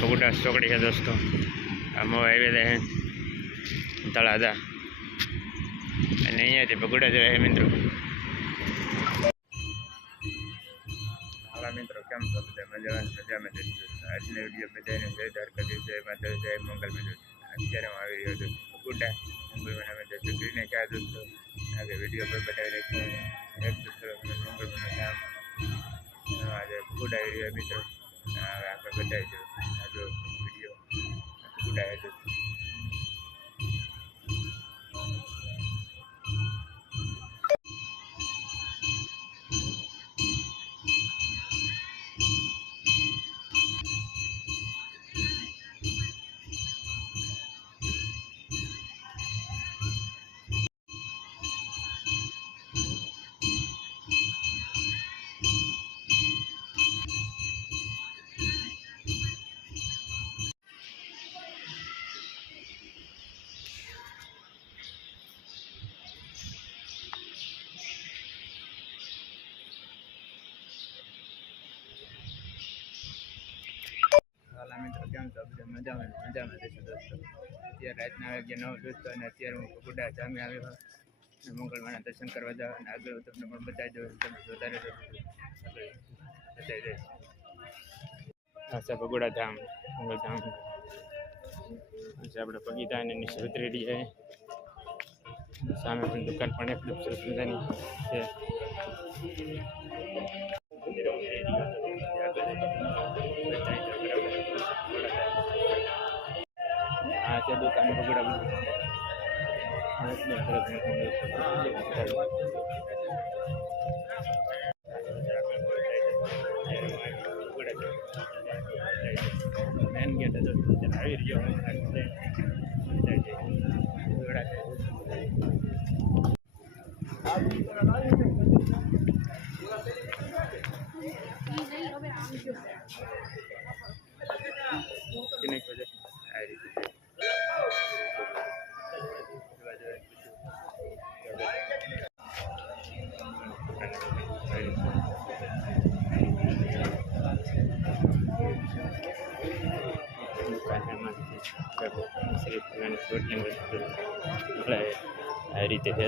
पगुड़ा चौकड़ी है दोस्तों। आम हाईवे है तलादा अँ पगुड़ा जो है मित्रों। हाँ मित्रों केम छो बधा मजा में आज विडियो बधाने जय द्वारकाधीश जय माता जय मंगल में अत्यारे हूँ आई रह्यो पगुड़ा मंगल में जोईने क्या दोस्तों आगे विडियो पर बताई रखो एक दोस्तों मंगल में धाम आज पगुड़ा आई रह्यो मित्रों। आगे बताई दो आज विडियो पगुड़ा है दोस्तों। वाला मित्रों केम छो बधा मजा में जैसे दोस्तों। अत्यारे रातना 9 दोस्तों और अत्यारे हूँ पगुड़ा जामे आव्यो मंगल में दर्शन करवा जाओ आगे तमने पण बताई दो तमे जोता रहेजो बताई दे। अच्छा पगुड़ा धाम मंगल धाम अच्छा अपने पगीता ने नीचे उतरी रही है सामे पण दुकान पण एकदम सरस मजानी है। आज दुकान पगुड़ा मेन गेट है दोस्तों आई रह्यो आ रीते है।